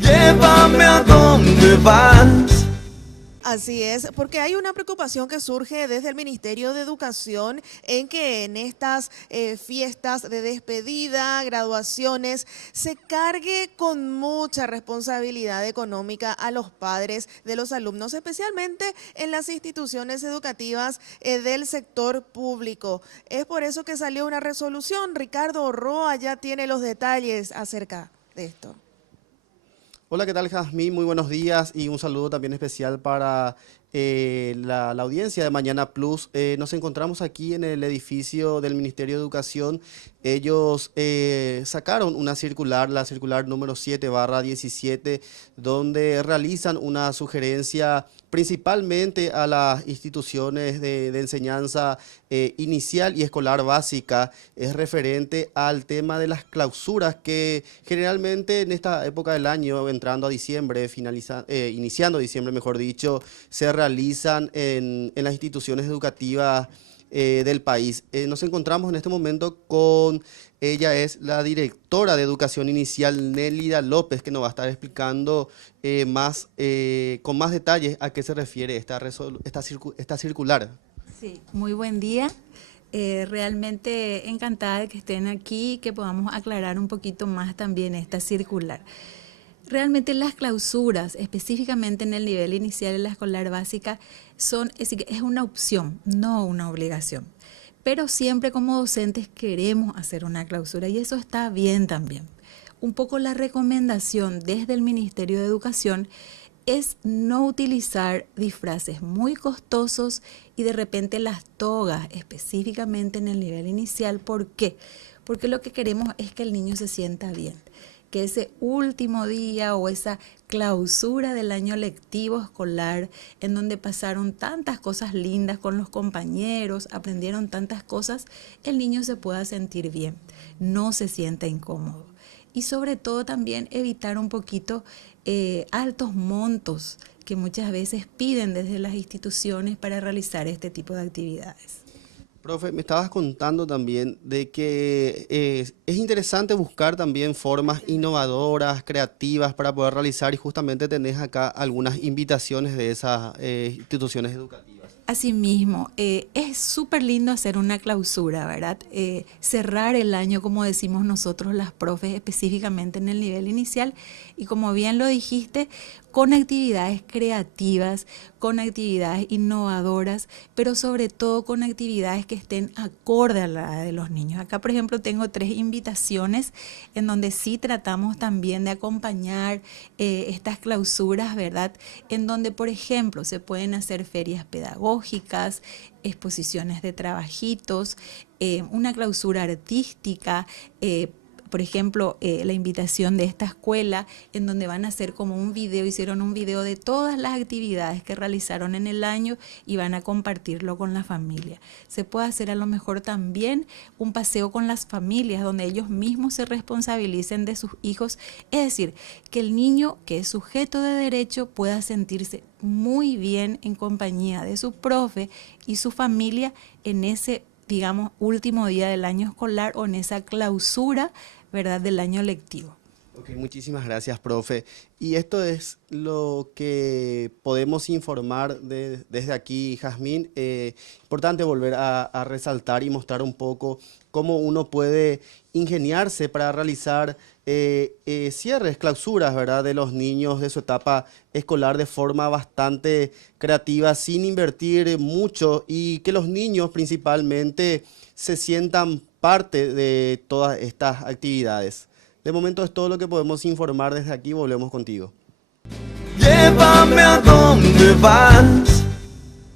Llévame a donde vas. Así es, porque hay una preocupación que surge desde el Ministerio de Educación en que en estas fiestas de despedida, graduaciones, se cargue con mucha responsabilidad económica a los padres de los alumnos, especialmente en las instituciones educativas del sector público. Es por eso que salió una resolución. Ricardo Roa ya tiene los detalles acerca de esto. Hola, ¿qué tal, Jazmín? Muy buenos días y un saludo también especial para la audiencia de Mañana Plus. Nos encontramos aquí en el edificio del Ministerio de Educación. Ellos sacaron una circular, la circular número 7/17, donde realizan una sugerencia principalmente a las instituciones de enseñanza inicial y escolar básica. Es referente al tema de las clausuras que generalmente en esta época del año, entrando a diciembre, iniciando diciembre, mejor dicho, se realizan en las instituciones educativas del país. Nos encontramos en este momento con, ella es la directora de Educación Inicial, Nélida López, que nos va a estar explicando con más detalles a qué se refiere esta circular. Sí, muy buen día. Realmente encantada de que estén aquí y que podamos aclarar un poquito más también esta circular. Realmente las clausuras, específicamente en el nivel inicial de la escolar básica, es una opción, no una obligación. Pero siempre como docentes queremos hacer una clausura y eso está bien también. Un poco la recomendación desde el Ministerio de Educación es no utilizar disfraces muy costosos y de repente las togas, específicamente en el nivel inicial. ¿Por qué? Porque lo que queremos es que el niño se sienta bien, que ese último día o esa clausura del año lectivo escolar, en donde pasaron tantas cosas lindas con los compañeros, aprendieron tantas cosas, el niño se pueda sentir bien, no se sienta incómodo. Y sobre todo también evitar un poquito altos montos que muchas veces piden desde las instituciones para realizar este tipo de actividades. Profe, me estabas contando también de que es interesante buscar también formas innovadoras, creativas para poder realizar y justamente tenés acá algunas invitaciones de esas instituciones educativas. Asimismo, es súper lindo hacer una clausura, ¿verdad? Cerrar el año, como decimos nosotros las profes, específicamente en el nivel inicial, y como bien lo dijiste, con actividades creativas, con actividades innovadoras, pero sobre todo con actividades que estén acorde a la edad de los niños. Acá, por ejemplo, tengo 3 invitaciones en donde sí tratamos también de acompañar estas clausuras, ¿verdad? En donde, por ejemplo, se pueden hacer ferias pedagógicas, exposiciones de trabajitos, una clausura artística, por ejemplo, la invitación de esta escuela en donde van a hacer como un video, hicieron un video de todas las actividades que realizaron en el año y van a compartirlo con la familia. Se puede hacer a lo mejor también un paseo con las familias donde ellos mismos se responsabilicen de sus hijos, es decir, que el niño que es sujeto de derecho pueda sentirse muy bien en compañía de su profe y su familia en ese, digamos, último día del año escolar o en esa clausura, ¿verdad?, del año lectivo. Ok, muchísimas gracias, profe. Y esto es lo que podemos informar desde aquí, Jazmín. Importante volver a resaltar y mostrar un poco cómo uno puede ingeniarse para realizar cierres, clausuras, ¿verdad?, de los niños de su etapa escolar de forma bastante creativa, sin invertir mucho y que los niños principalmente se sientan parte de todas estas actividades. De momento es todo lo que podemos informar desde aquí. Volvemos contigo. Llévame a donde vas.